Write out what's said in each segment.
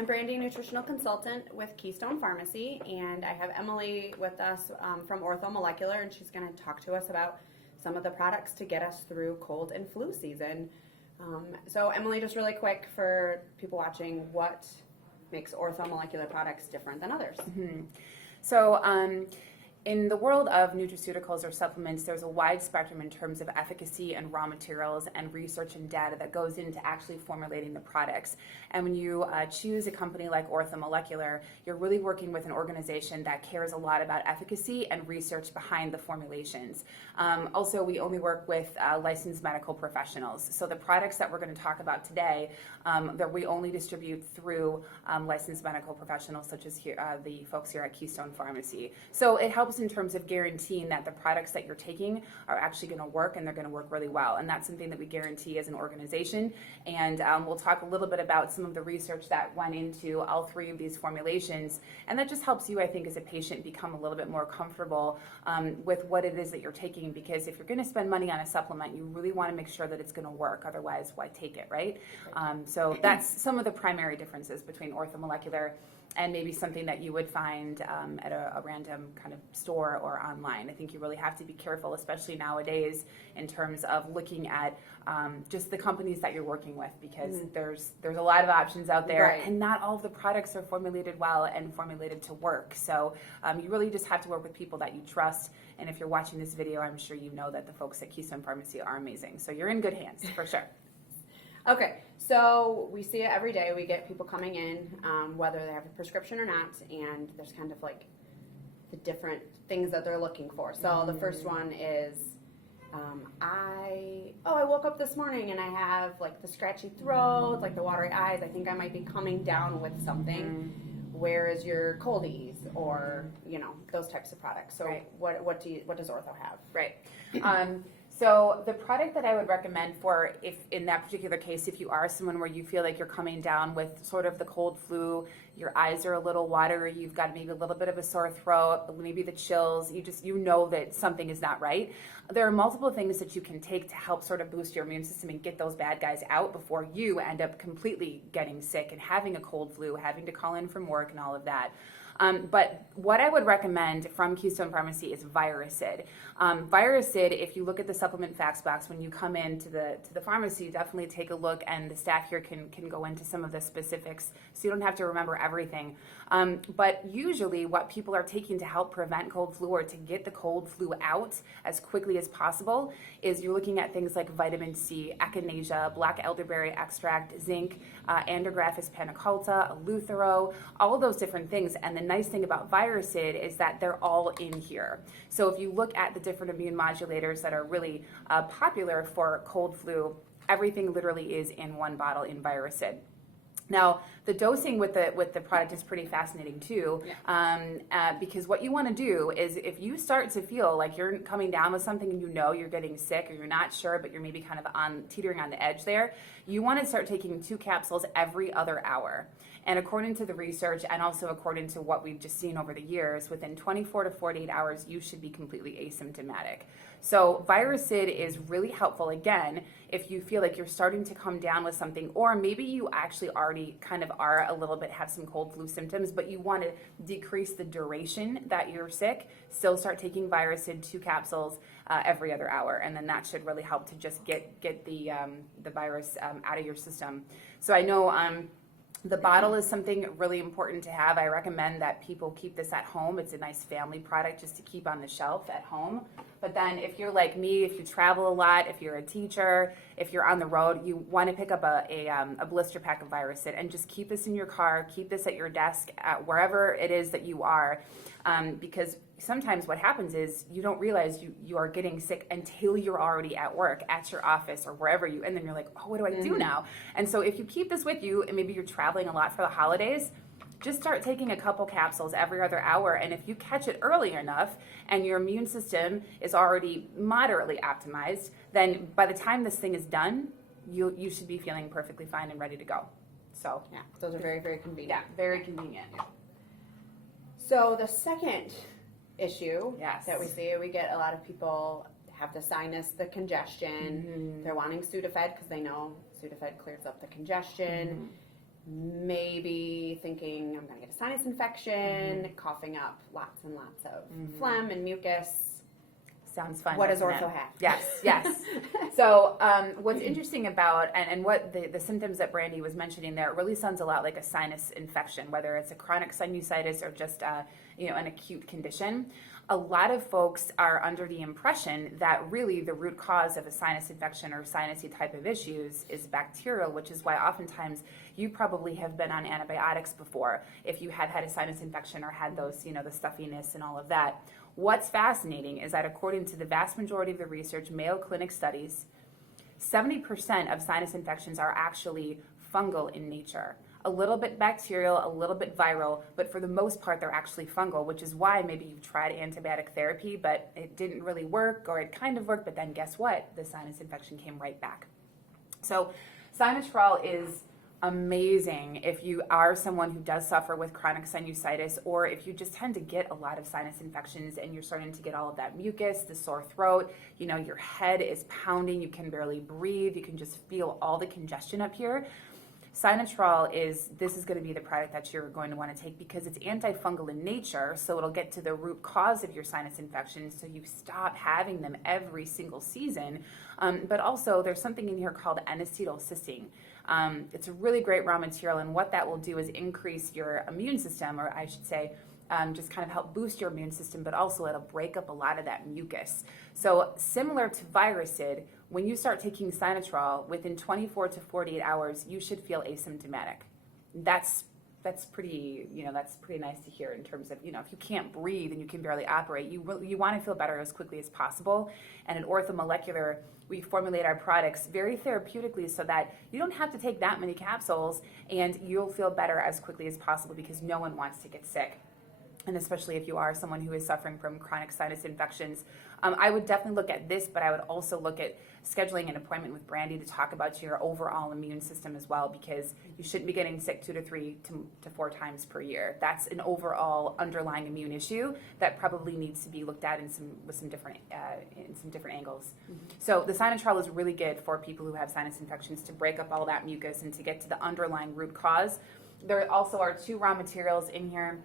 am Brandi, Nutritional Consultant with Keystone Pharmacy, and I have Emily with us from Orthomolecular, and she's going to talk to us about some of the products to get us through cold and flu season. So Emily, just really quick for people watching, what makes Orthomolecular Products different than others? Mm-hmm. So in the world of nutraceuticals or supplements, there's a wide spectrum in terms of efficacy and raw materials and research and data that goes into actually formulating the products. And when you choose a company like Orthomolecular, you're really working with an organization that cares a lot about efficacy and research behind the formulations. Also, we only work with licensed medical professionals. So the products that we're going to talk about today, that we only distribute through licensed medical professionals, such as the folks here at Keystone Pharmacy. So it helps in terms of guaranteeing that the products that you're taking are actually going to work, and they're going to work really well. And that's something that we guarantee as an organization. And we'll talk a little bit about some of the research that went into all three of these formulations. And that just helps you, I think, as a patient become a little bit more comfortable with what it is that you're taking. Because if you're going to spend money on a supplement, you really want to make sure that it's going to work. Otherwise, why take it, right? So that's some of the primary differences between Orthomolecular and maybe something that you would find at a random kind of store or online. I think you really have to be careful, especially nowadays, in terms of looking at just the companies that you're working with, because there's a lot of options out there, right, and not all of the products are formulated well and formulated to work. So you really just have to work with people that you trust. And if you're watching this video, I'm sure you know that the folks at Keystone Pharmacy are amazing. So you're in good hands, for sure. Okay, so we see it every day. We get people coming in, whether they have a prescription or not, and there's kind of like the different things that they're looking for. So the first one is, I woke up this morning and I have like the scratchy throat, like the watery eyes. I think I might be coming down with something. Where is your cold ease, or those types of products? So right, what does Ortho have? Right. So the product that I would recommend for, if in that particular case, if you are someone where you feel like you're coming down with sort of the cold flu, your eyes are a little watery, you've got maybe a little bit of a sore throat, maybe the chills, you know that something is not right. There are multiple things that you can take to help sort of boost your immune system and get those bad guys out before you end up completely getting sick and having a cold flu, having to call in from work and all of that. But what I would recommend from Keystone Pharmacy is Viracid. Viracid, if you look at the supplement facts box when you come into the pharmacy, definitely take a look, and the staff here can go into some of the specifics, so you don't have to remember everything. But usually what people are taking to help prevent cold flu or to get the cold flu out as quickly as possible is you're looking at things like vitamin C, echinacea, black elderberry extract, zinc, Andrographis paniculata, Eleuthero, all of those different things. And the nice thing about Viracid is that they're all in here. So if you look at the different immune modulators that are really popular for cold flu, everything literally is in one bottle in Viracid. Now, the dosing with the product is pretty fascinating too, because what you want to do is, if you start to feel like you're coming down with something and you're getting sick, or you're not sure but you're maybe kind of teetering on the edge there, you want to start taking 2 capsules every other hour. And according to the research, and also according to what we've just seen over the years, within 24 to 48 hours, you should be completely asymptomatic. So Viracid is really helpful, again, if you feel like you're starting to come down with something, or maybe you actually already kind of are a little bit, have some cold flu symptoms, but you want to decrease the duration that you're sick. Still start taking Viracid 2 capsules every other hour, and then that should really help to just get the virus out of your system. So I know the bottle is something really important to have. I recommend that people keep this at home. It's a nice family product just to keep on the shelf at home. But then if you're like me, if you travel a lot, if you're a teacher, if you're on the road, you want to pick up a blister pack of Viracid and just keep this in your car, keep this at your desk, wherever it is that you are, because sometimes what happens is you don't realize you are getting sick until you're already at work, at your office, or wherever and then you're like, oh, what do I do now? And so if you keep this with you, and maybe you're traveling a lot for the holidays, just start taking a couple capsules every other hour. And if you catch it early enough and your immune system is already moderately optimized, then by the time this thing is done, you should be feeling perfectly fine and ready to go. So yeah, those are very, very convenient. Yeah, very convenient. Yeah. So the second issue yes, that we get a lot of people have the sinus, the congestion. They're wanting Sudafed because they know Sudafed clears up the congestion. maybe thinking I'm going to get a sinus infection, coughing up lots and lots of phlegm and mucus. Sounds fun. What does doesn't it? ortho have? Yes. So what's interesting about, and what the symptoms that Brandi was mentioning there, it really sounds a lot like a sinus infection, whether it's a chronic sinusitis or just an acute condition. A lot of folks are under the impression that really the root cause of a sinus infection or sinusy type of issues is bacterial, which is why oftentimes you probably have been on antibiotics before if you have had a sinus infection or had those, the stuffiness and all of that. What's fascinating is that according to the vast majority of the research, Mayo Clinic studies, 70% of sinus infections are actually fungal in nature. A little bit bacterial, a little bit viral, but for the most part, they're actually fungal, which is why maybe you've tried antibiotic therapy, but it didn't really work, or it kind of worked, but then guess what? The sinus infection came right back. So Sinustrol is amazing if you are someone who does suffer with chronic sinusitis, or if you just tend to get a lot of sinus infections and you're starting to get all of that mucus, the sore throat, your head is pounding, you can barely breathe, you can just feel all the congestion up here. Sinustrol is going to be the product that you're going to want to take because it's antifungal in nature, so it'll get to the root cause of your sinus infections so you stop having them every single season. But also there's something in here called N-acetylcysteine. It's a really great raw material, and what that will do is increase your immune system, or I should say just kind of help boost your immune system, but also it'll break up a lot of that mucus. So similar to Virusid, when you start taking Sinustrol, within 24 to 48 hours, you should feel asymptomatic. That's pretty, that's pretty nice to hear in terms of, if you can't breathe and you can barely operate, you want to feel better as quickly as possible. And at Orthomolecular, we formulate our products very therapeutically so that you don't have to take that many capsules and you'll feel better as quickly as possible because no one wants to get sick. And especially if you are someone who is suffering from chronic sinus infections. I would definitely look at this, but I would also look at scheduling an appointment with Brandi to talk about your overall immune system as well, because you shouldn't be getting sick 2 to 3 to 4 times per year. That's an overall underlying immune issue that probably needs to be looked at in some different angles. So the Sinustrol is really good for people who have sinus infections to break up all that mucus and to get to the underlying root cause. There also are 2 raw materials in here,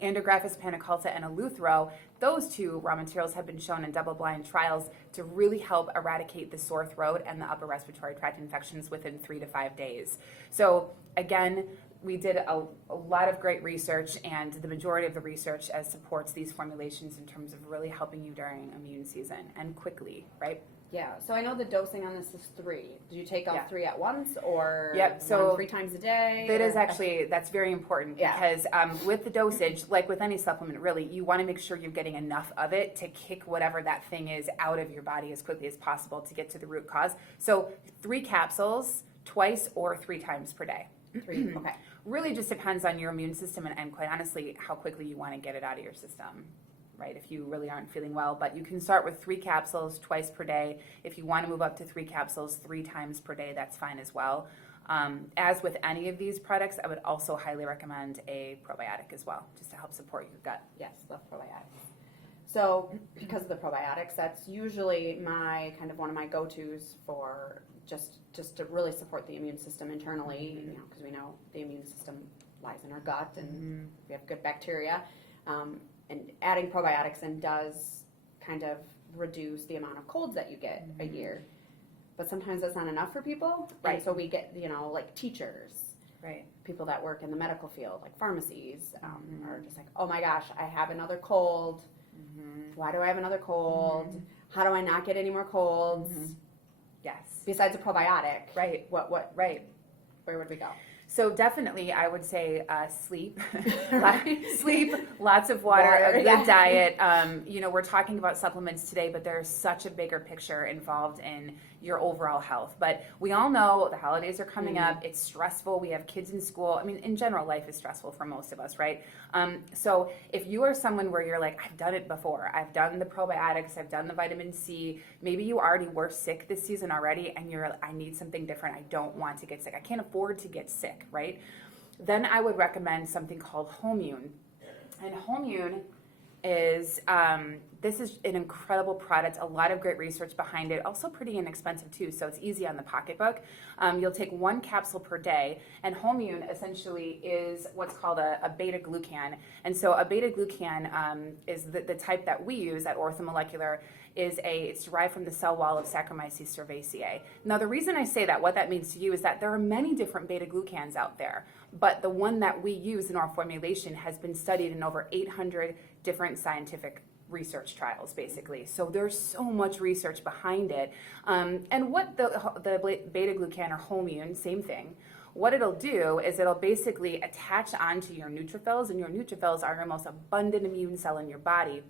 Andrographis paniculta and Eleuthero. Those 2 raw materials have been shown in double-blind trials to really help eradicate the sore throat and the upper respiratory tract infections within 3 to 5 days. So again, we did a lot of great research, and the majority of the research supports these formulations in terms of really helping you during immune season and quickly, right? Yeah, so I know the dosing on this is 3. Do you take all 3 at once, or so 3 times a day? That is actually, that's very important because with the dosage, like with any supplement really, you want to make sure you're getting enough of it to kick whatever that thing is out of your body as quickly as possible to get to the root cause. So 3 capsules twice or 3 times per day. 3, okay. Really just depends on your immune system and quite honestly how quickly you want to get it out of your system. Right, if you really aren't feeling well, but you can start with 3 capsules twice per day. If you want to move up to 3 capsules 3 times per day, that's fine as well. As with any of these products, I would also highly recommend a probiotic as well, just to help support your gut. Yes, love probiotics. So because of the probiotics, that's usually one of my go-tos for just to really support the immune system internally, because we know the immune system lies in our gut and we have good bacteria. And adding probiotics in does kind of reduce the amount of colds that you get a year. But sometimes that's not enough for people. Right. And so we get, like teachers, right, people that work in the medical field, like pharmacies, are just like, oh my gosh, I have another cold. Why do I have another cold? How do I not get any more colds? Yes. Besides a probiotic. Right. What? Right. Where would we go? So definitely, I would say sleep, sleep, lots of water, a good diet. We're talking about supplements today, but there's such a bigger picture involved in your overall health. But we all know the holidays are coming up. It's stressful. We have kids in school. I mean, in general, life is stressful for most of us, right? So if you are someone where you're like, I've done it before. I've done the probiotics. I've done the vitamin C. Maybe you already were sick this season already, and you're like, I need something different. I don't want to get sick. I can't afford to get sick, right? Then I would recommend something called Homune. And Homune is this is an incredible product, a lot of great research behind it, also pretty inexpensive too, so it's easy on the pocketbook. You'll take 1 capsule per day, and Homune essentially is what's called a beta-glucan. And so a beta-glucan is the type that we use at Orthomolecular. It's derived from the cell wall of Saccharomyces cerevisiae. Now, the reason I say that, what that means to you, is that there are many different beta-glucans out there, but the one that we use in our formulation has been studied in over 800 different scientific research trials, basically. So there's so much research behind it. And what the beta-glucan or Homune, same thing, what it'll do is it'll basically attach onto your neutrophils, and your neutrophils are your most abundant immune cell in your body.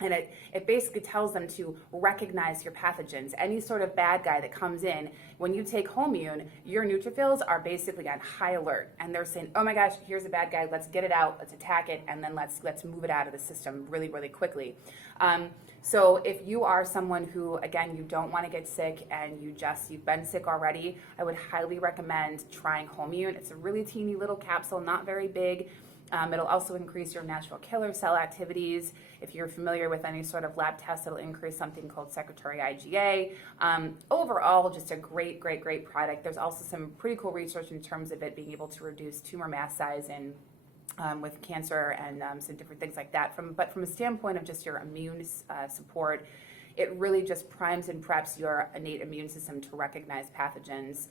And it basically tells them to recognize your pathogens. Any sort of bad guy that comes in, when you take Homune, your neutrophils are basically on high alert. And they're saying, oh my gosh, here's a bad guy, let's get it out, let's attack it, and then let's move it out of the system really, really quickly. So if you are someone who, again, you don't want to get sick and you've been sick already, I would highly recommend trying Homune. It's a really teeny little capsule, not very big. It'll also increase your natural killer cell activities. If you're familiar with any sort of lab test, it'll increase something called secretory IgA. Overall, just a great, great, great product. There's also some pretty cool research in terms of it being able to reduce tumor mass size in with cancer and some different things like that. But from a standpoint of just your immune support, it really just primes and preps your innate immune system to recognize pathogens.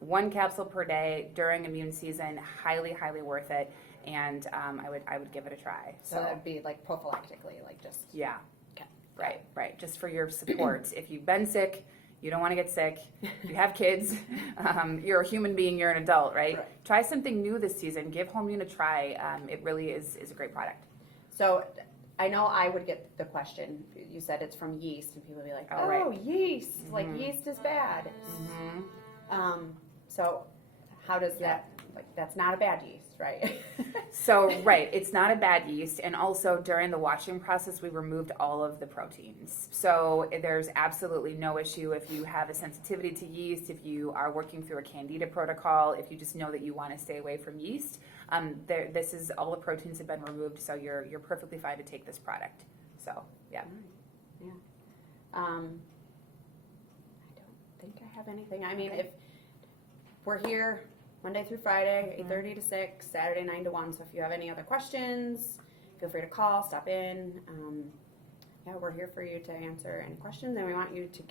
1 capsule per day during immune season, highly, highly worth it, and I would give it a try. So that would be like prophylactically, like just... Yeah. Okay. Right. Just for your support. If you've been sick, you don't want to get sick, you have kids, you're a human being, you're an adult, right? Try something new this season. Give Homune a try. It really is a great product. So I know I would get the question, you said it's from yeast, and people would be like, oh, right. Yeast, like yeast is bad. So how does that, like, that's not a bad yeast, right? So, right, it's not a bad yeast, and also during the washing process, we removed all of the proteins. So there's absolutely no issue if you have a sensitivity to yeast, if you are working through a candida protocol, if you just know that you want to stay away from yeast. This is, all the proteins have been removed, so you're perfectly fine to take this product. So, yeah. Yeah. I don't think I have anything. I mean, if we're here Monday through Friday, 8:30 to 6, Saturday 9 to 1. So if you have any other questions, feel free to call, stop in. Yeah, we're here for you to answer any questions, and we want you to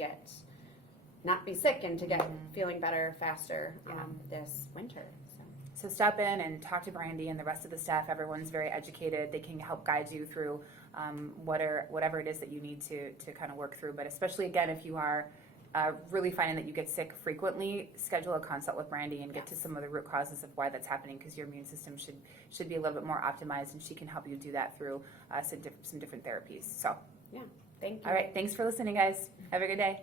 not be sick and to get feeling better faster this winter. So stop in and talk to Brandi and the rest of the staff. Everyone's very educated. They can help guide you through whatever it is that you need to kind of work through. But especially, again, if you are really finding that you get sick frequently, schedule a consult with Brandi and get to some of the root causes of why that's happening, because your immune system should be a little bit more optimized, and she can help you do that through some different therapies. So, yeah, thank you. All right, thanks for listening, guys. Have a good day.